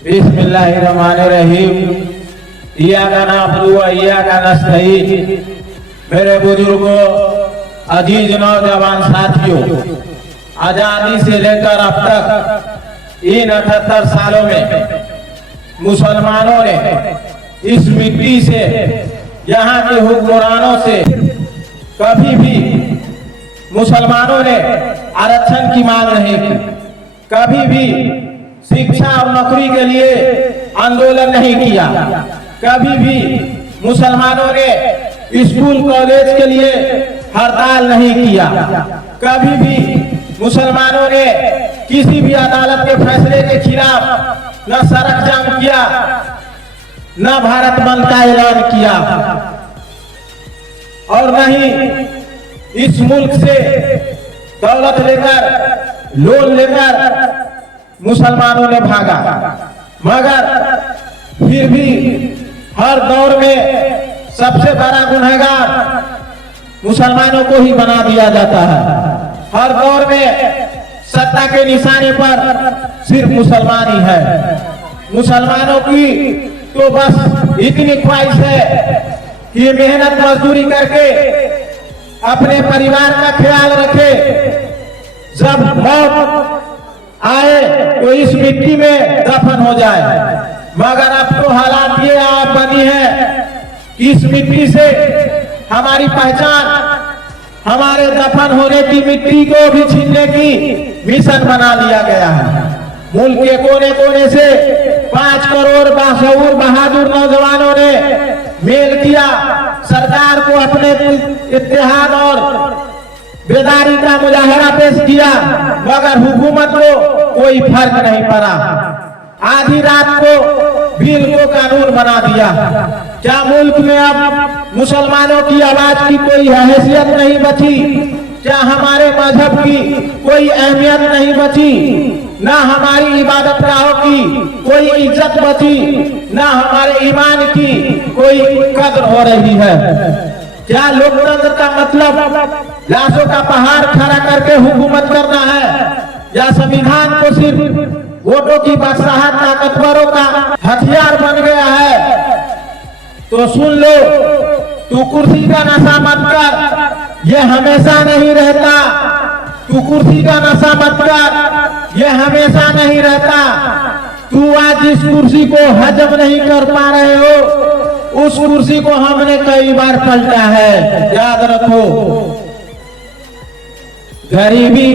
बिस्मिल्लाहिर्रहमानिर्रहीम। इय्याका नअबुदु व इय्याका नस्तईन। मेरे बुजुर्गों, अजीज नौजवान साथियों, आजादी से लेकर अब तक इन 78 सालों में मुसलमानों ने इस मिट्टी से, यहाँ के हुक्मरानों से कभी भी मुसलमानों ने आरक्षण की मांग नहीं की, कभी भी शिक्षा और नौकरी के लिए आंदोलन नहीं किया, कभी भी मुसलमानों ने स्कूल कॉलेज के लिए हड़ताल नहीं किया, कभी भी मुसलमानों ने किसी भी अदालत के फैसले के खिलाफ न सड़क जाम किया, न भारत बंद का ऐलान किया, और न ही इस मुल्क से दौलत लेकर, लोन लेकर मुसलमानों ने भागा। मगर फिर भी हर दौर में सबसे बड़ा गुनहगार मुसलमानों को ही बना दिया जाता है। हर दौर में सत्ता के निशाने पर सिर्फ मुसलमान ही है। मुसलमानों की तो बस इतनी ख्वाहिश है कि मेहनत मजदूरी करके अपने परिवार का ख्याल रखे, जब मौत आए तो इस मिट्टी में दफन हो जाए। मगर अब तो हालात ये आप बनी है कि इस मिट्टी से हमारी पहचान, हमारे दफन होने की मिट्टी को भी छीनने की मिशन बना लिया गया है। मुल्क के कोने कोने से 5 करोड़ बाशऊर बहादुर नौजवानों ने मेल किया, सरकार को अपने इत्तेहाद और बेदारी का मुजाहरा पेश किया, मगर हुकूमत को कोई फर्क नहीं पड़ा। आधी रात को बिल को कानून बना दिया। क्या मुल्क में अब मुसलमानों की आवाज की कोई हैसियत नहीं बची? क्या हमारे मजहब की कोई अहमियत नहीं बची? ना हमारी इबादत गाहों की कोई इज्जत बची, ना हमारे ईमान की कोई कद्र हो रही है। क्या लोकतंत्र का मतलब लाशों का पहाड़ खड़ा करके हुकूमत करना है, या संविधान को सिर्फ वोटों की बादशाहत ताकतवरों का हथियार बन गया है? तो सुन लो, तू कुर्सी का नशा मत कर, ये हमेशा नहीं रहता। तू कुर्सी का नशा मत कर, ये हमेशा नहीं रहता। तू आज जिस कुर्सी को हजम नहीं कर पा रहे हो, उस कुर्सी को हमने कई बार पलटा है, याद रखो। गरीबी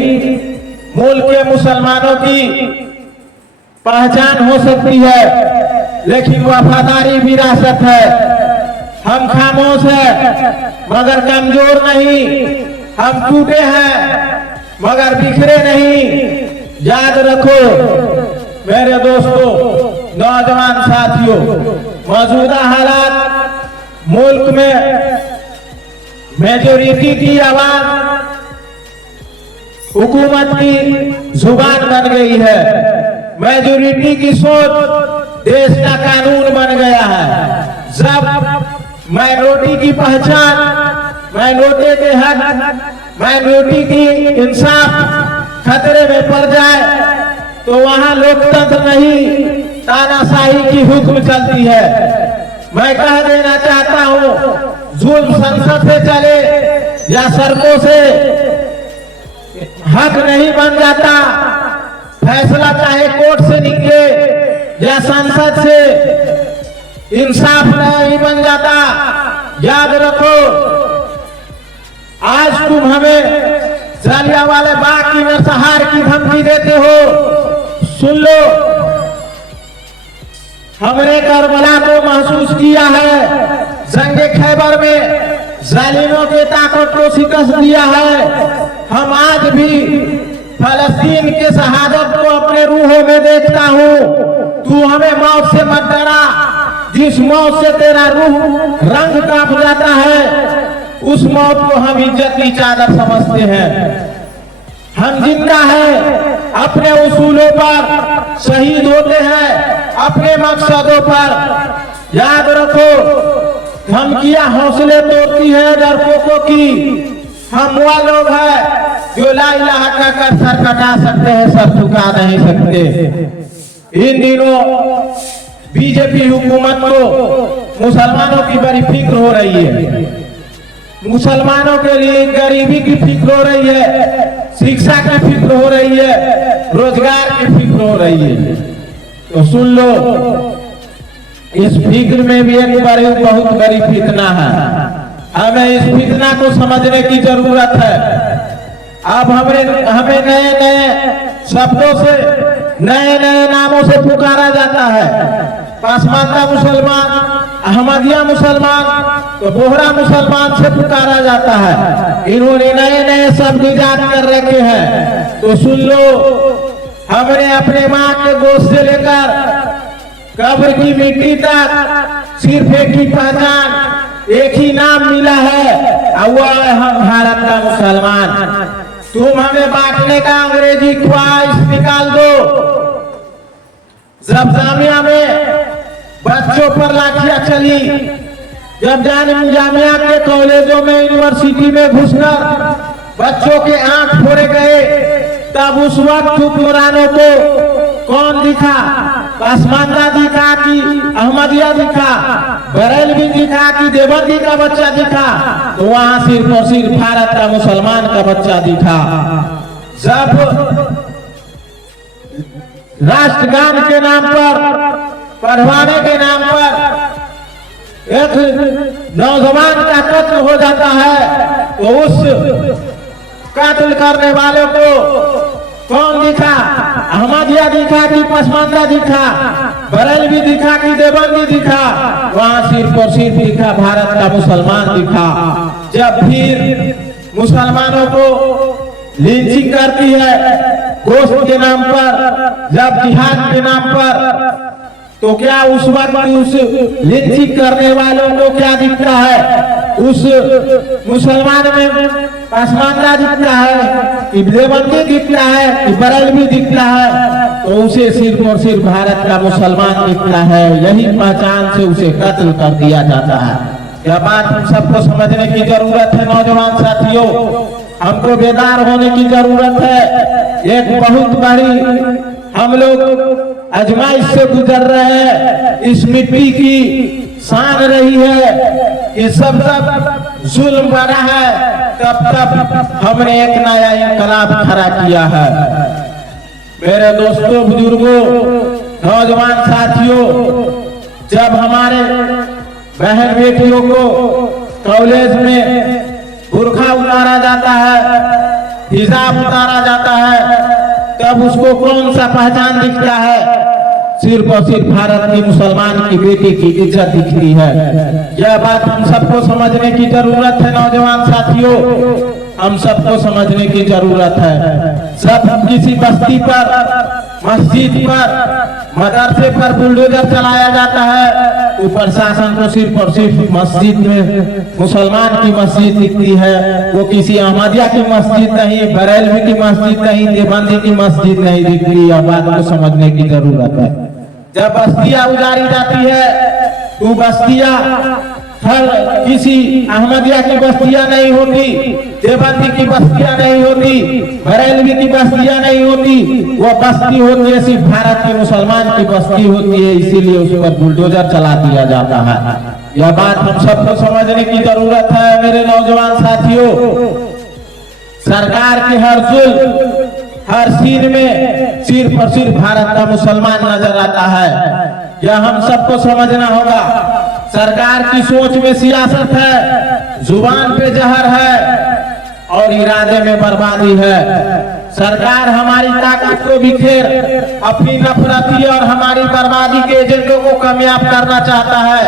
मुल्क के मुसलमानों की पहचान हो सकती है, लेकिन वफादारी विरासत है। हम खामोश हैं मगर कमजोर नहीं, हम टूटे हैं मगर बिखरे नहीं। याद रखो मेरे दोस्तों, नौजवान साथियों, मौजूदा हालात मुल्क में मेजोरिटी की आवाज हुकूमत की जुबान बन गई है। मेजोरिटी की सोच देश का कानून बन गया है। जब माइनॉरिटी की पहचान, माइनॉरिटी के हक, माइनॉरिटी की इंसाफ खतरे में पड़ जाए तो वहां लोकतंत्र नहीं, तानाशाही की हुक्म चलती है। मैं कह देना चाहता हूं, जुल्म संसद से चले या सड़कों से हक नहीं बन जाता। फैसला चाहे कोर्ट से निकले या संसद से, इंसाफ नहीं बन जाता। याद रखो, आज तुम हमें जलियांवाला बाग की नरसंहार की धमकी देते हो। सुन लो, हमने करबला को महसूस किया है। जंगे खैबर में जालिमों के ताकत को शिकस्त दिया है। हम आज भी फलस्तीन के शहादत को अपने रूहों में देखता हूँ। तू हमें मौत से मत डरा, जिस मौत से तेरा रूह रंग कांप जाता है, उस मौत को हम इज्जत की चादर समझते हैं। हम जिंदा हैं, अपने उसूलों पर शहीद होते हैं, अपने मकसदों पर। याद रखो, धमकियां हौसले तोड़ती है डरपोकों की। हम वो लोग हैं जो ला इलाहा कहकर सर कटा सकते हैं, सर झुका नहीं सकते। इन दिनों बीजेपी हुकूमत को मुसलमानों की बड़ी फिक्र हो रही है। मुसलमानों के लिए गरीबी की फिक्र हो रही है, शिक्षा की फिक्र हो रही है, रोजगार की फिक्र हो रही है। तो सुन लो, इस फिक्र में भी एक बड़ी बहुत बड़ी फितना है। हमें इस फितना को समझने की जरूरत है। अब हमें नए नए शब्दों से, नए नए नामों से पुकारा जाता है। पासमानदा मुसलमान, अहमदिया मुसलमान, तो बोहरा मुसलमान से पुकारा जाता है। इन्होंने नए नए शब्द इजाद कर रखे हैं। तो सुन लो, हमने अपने माँ के गोश्त से लेकर कब्र की मिट्टी तक सिर्फ एक ही पहचान, एक ही नाम मिला है, वह है हम भारत का मुसलमान। तुम हमें बांटने का अंग्रेजी ख्वाहिश निकाल दो। जब जामिया में बच्चों पर लाठियां चली, जब जामिया के कॉलेजों में, यूनिवर्सिटी में घुसकर बच्चों के आंख फोड़े गए, तब उस वक्त हुक्मरानों को कौन दिखा? पासमानदा दिखा कि अहमदिया दिखा, बरेलवी दिखा कि देवबंदी का बच्चा दिखा? तो वहां सिर्फ और सिर्फ भारत का मुसलमान का बच्चा दिखा। जब राष्ट्रगान के नाम पर, पढ़वाने के नाम पर एक नौजवान का कत्ल हो जाता है, तो उस कत्ल करने वाले को कौन दिखा? अहमदिया दिखा कि पसमानदा दिखा, बरेलवी दिखा कि देवबंदी दिखा? वहां सिर्फ और सिर्फ दिखा भारत का मुसलमान दिखा। जब फिर मुसलमानों को लिंचिंग करती है गोश्त के नाम पर, जब जिहाद के नाम पर, तो क्या उस वक्त उस लिंचिंग करने वालों को क्या दिखता है? उस मुसलमान में पासमानदा दिखता है कि देवबंदी दिखता है कि बरेलवी दिखता है? तो उसे सिर्फ और सिर्फ भारत का मुसलमान दिखता है। यही पहचान से उसे कत्ल कर दिया जाता है। यह बात हम सबको समझने की जरूरत है। नौजवान साथियों, हमको बेदार होने की जरूरत है। एक बहुत बड़ी हम लोग आजमाइश से गुजर रहे हैं। इस मिट्टी की शान रही है कि सब जुल्म बढ़ा है, तब हमने एक नया इंकलाब खड़ा किया है। मेरे दोस्तों, बुजुर्गों, नौजवान साथियों, जब हमारे बहन बेटियों को कॉलेज में बुर्खा उतारा जाता है, हिजाब उतारा जाता है, तब उसको कौन सा पहचान दिखता है? सिर्फ और सिर्फ भारत की मुसलमान की बेटी की इज्जत दिखती है। यह बात हम सबको समझने की जरूरत है। नौजवान साथियों, हम सबको समझने की जरूरत है। जब किसी बस्ती पर, मस्जिद पर, मदरसे पर बुलडोजर चलाया जाता है, तो प्रशासन को सिर्फ और सिर्फ मस्जिद में मुसलमान की मस्जिद दिखती है। वो किसी अहमदिया की मस्जिद नहीं, बरेलवी की मस्जिद नहीं, देवबंदी की मस्जिद नहीं दिखती। यह बात को समझने की जरूरत है। जब बस्तियां उजाड़ी जाती है, तो बस्तियां हर किसी अहमदिया की बस्तियां नहीं होती, देवबंदी की बस्तियां नहीं होती, बरेलवी की बस्तियां नहीं होती। वो बस्ती होती है सिर्फ भारत के मुसलमान की बस्ती होती है, इसीलिए उस पर बुलडोजर चला दिया जाता है। यह बात हम सबको समझने की जरूरत है। मेरे नौजवान साथियों, सरकार के हर जुल्म, हर सीन में सिर्फ और सिर्फ भारत का मुसलमान नजर आता है। यह हम सबको समझना होगा। सरकार की सोच में सियासत है, जुबान पे जहर है और इरादे में बर्बादी है। सरकार हमारी ताकत को बिखेर अपनी नफरती और हमारी बर्बादी के एजेंडों को कामयाब करना चाहता है,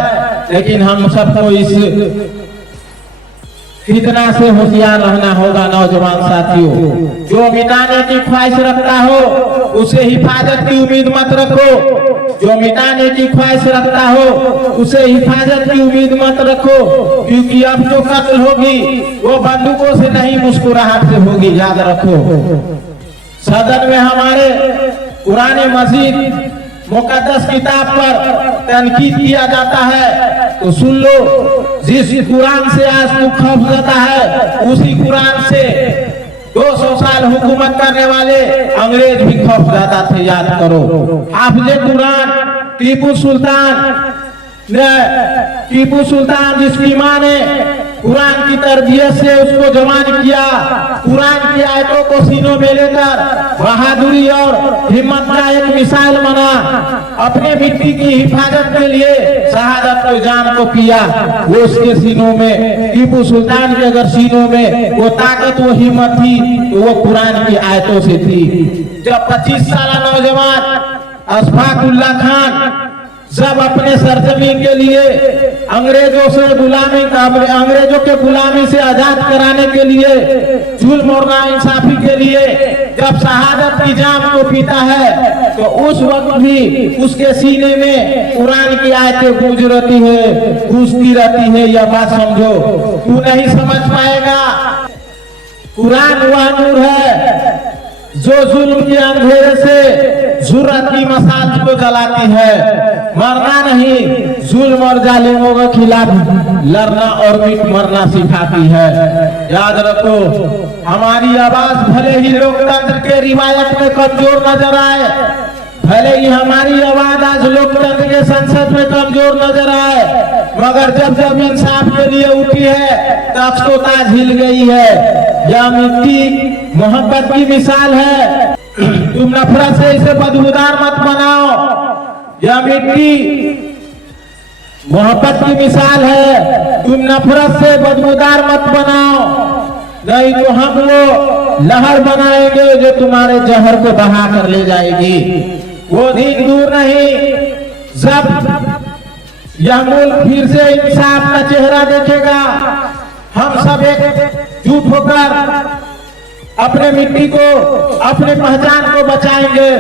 लेकिन हम सबको इस फितना से होशियार रहना होगा। नौजवान साथियों, जो मिटाने की ख्वाहिश रखता हो उसे हिफाजत की उम्मीद मत रखो। जो मिटाने की ख्वाहिश रखता हो उसे हिफाजत की उम्मीद मत रखो, क्योंकि अब जो कत्ल होगी वो बंदूकों से नहीं, मुस्कुराहट से होगी। याद रखो, सदन में हमारे कुरान मजीद मुकद्दस किताब पर तनकीद किया जाता है, तो सुन लो, जिस कुरान से आज तू खौफ जाता है, उसी कुरान से 200 साल साल हुकूमत करने वाले अंग्रेज भी खौफ ज्यादा थे, याद करो। हाफिज कुरान टीपू सुल्तान जिसकी मां ने कुरान की तरबियत से उसको जवान किया, कुरान की आयतों को सीनों में लेकर बहादुरी और हिम्मत का एक मिसाल बना, अपने मिट्टी की हिफाजत के लिए शहादत को जान को किया। वो उसके सीनों में, टीपू सुल्तान के अगर सीनों में वो ताकत वो हिम्मत थी तो वो कुरान की आयतों से थी। जब 25 साल नौजवान अशफाक उल्लाह खान जब अपने सरजमीन के लिए अंग्रेजों के गुलामी से आजाद कराने के लिए, जुल्म और नाइंसाफी के लिए जब शहादत की जाम को पीता है, तो उस वक्त भी उसके सीने में कुरान की आयतें गूंजती रहती है। यह बात समझो, तू नहीं समझ पाएगा। कुरान वह नूर है जो जुल्म के अंधेरे से जुर्रत की मसाल को जलाती है। मरना नहीं, जुल्म और जालिमों के खिलाफ लड़ना और मिट मरना सिखाती है। याद रखो, हमारी आवाज भले ही लोकतंत्र के रिवायत में कमजोर नजर आए, भले ही हमारी आवाज आज लोकतंत्र के संसद में कमजोर नजर आए, मगर जब जब इंसाफ के लिए उठी है तब तो ताज हिल गई है। यह मिट्टी मोहब्बत की मिसाल है, तुम नफरत से इसे बदबूदार मत बनाओ। यह मिट्टी मोहब्बत की मिसाल है, तुम नफरत से बदबूदार मत बनाओ, नहीं तो हम वो लहर बनाएंगे जो तुम्हारे जहर को बहा कर ले जाएगी। वो दिन दूर नहीं जब यह मुल्क फिर से इंसाफ का चेहरा देखेगा। हम सब एकजुट होकर अपने मिट्टी को, अपने पहचान को बचाएंगे।